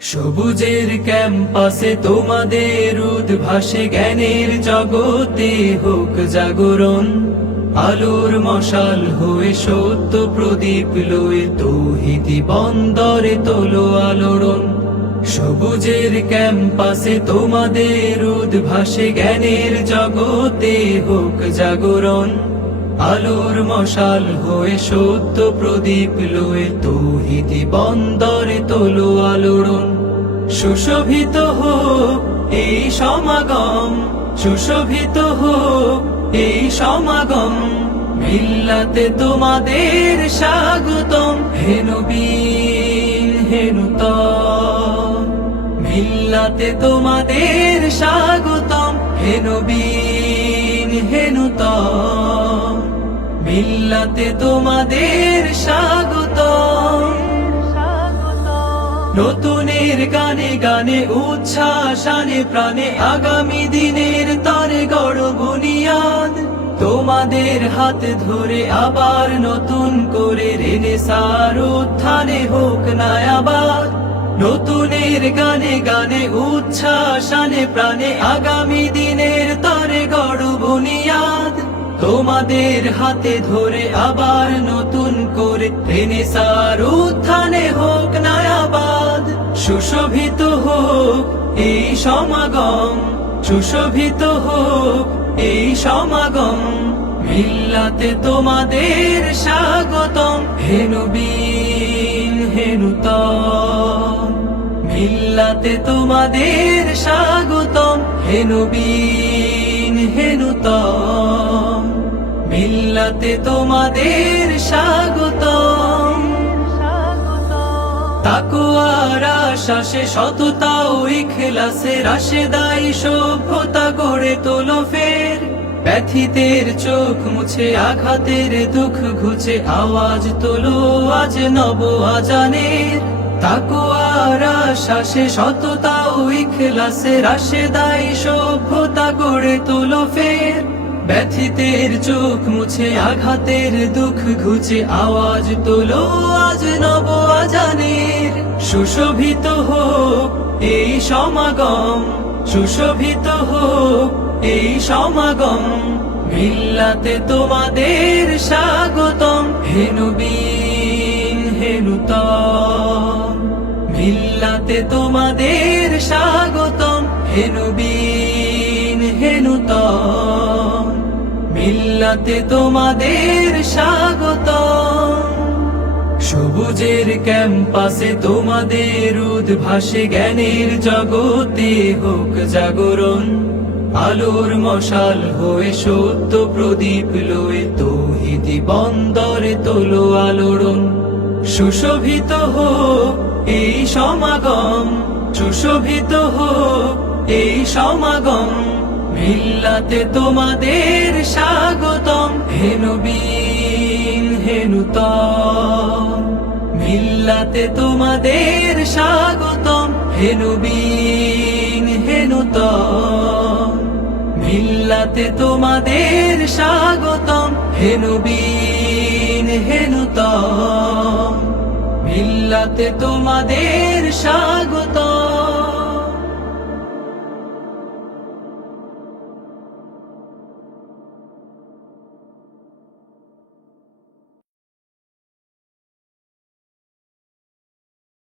সবুজের ক্যাম্পাসে তোমাদের উদ্ভাসে জ্ঞানের জগতে হোক জাগরণ। আলোর মশাল হয়ে সত্য প্রদীপ লয়ে তৌহিদি বন্দরে তোলো আলোড়ন। সবুজের ক্যাম্পাসে তোমাদের উদ্ভাসে জ্ঞানের জগতে হোক জাগরণ। আলোর মশাল হয়ে সত্য প্রদীপ লয়ে তৌহিদি বন্দরে তোলো আলোড়ন। সুশোভিত হোক এই সমাগম, সুশোভিত হোক এই সমাগম। মিল্লাতে তোমাদের স্বাগতম, হে নবী হে নূতন। মিল্লাতে তোমাদের স্বাগতম, হে নবী হে নূতন। মিল্লাতে তোমাদের স্বাগতম। নতুনের গানে গানে উচ্ছ্বাসানে প্রাণে আগামী দিনের তরে গড় বুনিয়াদ। তোমাদের হাত ধরে আবার নতুন করে রেনেসাঁর উত্থানে হোক না আবার। নতুনের গানে গানে উচ্ছ্বাসানে প্রাণে আগামী দিনের তরে গড় বুনিয়াদ। তোমাদের হাতে ধরে আবার নতুন করে রেনেসাঁর উত্থানে হোক না আবাদ। সুশোভিত হোক এই সমাগম, সুশোভিত হোক এই সমাগম। মিল্লাতে তোমাদের স্বাগতম, হে নবী হে নূতন। মিল্লাতে তোমাদের স্বাগতম, হে নবী হে নূতন। মিল্লাতে তোমাদের স্বাগতম। তাকওয়ার আশ্বাসে সততা ও ইখলাসে রাশেদাই সভ্যতা গড়ে তোলো ফের। ব্যথিতের চোখ মুছে আঘাতের দুঃখ ঘুচে আওয়াজ তোলো আজ নব আজানের। তাকওয়ার আশ্বাসে সততা ও ইখলাসে রাশেদাই সভ্যতা গড়ে তোলো ফের। ব্যথিতের চোখ মুছে আঘাতের দুঃখ ঘুচে আওয়াজ তোলো আজ নব আজানের। সুশোভিত হোক এই সমাগম, সুশোভিত হোক এই সমাগম। মিল্লাতে তোমাদের স্বাগতম, হে নবী হে নূতন। মিল্লাতে তোমাদের স্বাগতম, হে নবী হে নূতন। মিল্লাতে তোমাদের স্বাগতম। সবুজের ক্যাম্পাসে তোমাদের উদ্ভাসে জ্ঞানের জগতে হোক জাগরণ। আলোর মশাল হয়ে সত্য প্রদীপ লয়ে তৌহিদি বন্দরে তোলো আলোড়ন। সুশোভিত হোক এই সমাগম, সুশোভিত হোক এই সমাগম। মিল্লাতে তোমাদের স্বাগতম, হে নবী হে নূতন। মিল্লাতে তোমাদের স্বাগতম, হে নবী হে নূতন। মিল্লাতে তোমাদের স্বাগতম, হে নবী হে নূতন। মিল্লাতে তোমাদের স্বাগতম।